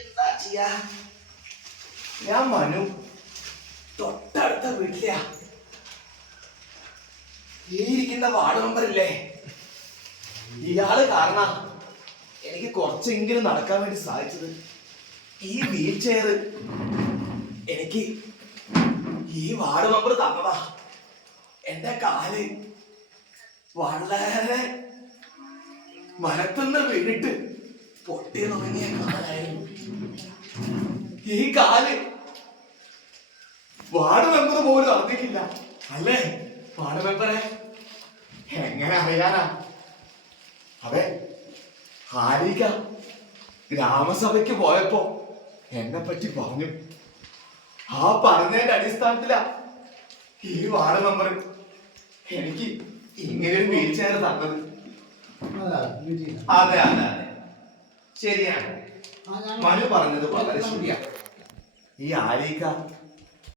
എന്താ ചെയ്യാ? ഞാൻ മനു തൊട്ടടുത്ത വീട്ടിലെയാ. ഈ ഇരിക്കുന്ന വാർഡ് മെമ്പറില്ലേ, ഇയാള് കാരണം എനിക്ക് കുറച്ചെങ്കിലും നടക്കാൻ വേണ്ടി സാധിച്ചത്. ഈ വീൽ ചെയർ എനിക്ക് ഈ വാർഡ് മെമ്പർ തന്നതാ. എന്റെ കാല് വളരെ മരത്തുനിന്ന് വീണിട്ട് പൊട്ടി തുടങ്ങിയ കാലായിരുന്നു. ഈ കാല് വാർഡ് മെമ്പർ പോലും അറിഞ്ഞിട്ടില്ല. അല്ലേ വാർഡ് മെമ്പറെ? എങ്ങനെ അറിയാനാ? അതെ, ഹാരിക ഗ്രാമസഭയ്ക്ക് പോയപ്പോ എന്നെ പറ്റി പറഞ്ഞു. ആ പറഞ്ഞതിന്റെ അടിസ്ഥാനത്തിലാ ഈ വാർഡ് മെമ്പർ എനിക്ക് ഇങ്ങനെ ഒരു വീൽ ചെയർ തന്നത്. അതെ അതെ അതെ, ശരിയാണ്. മനു പറഞ്ഞത് വളരെ ശരിയാണ്. ഈ ആലിക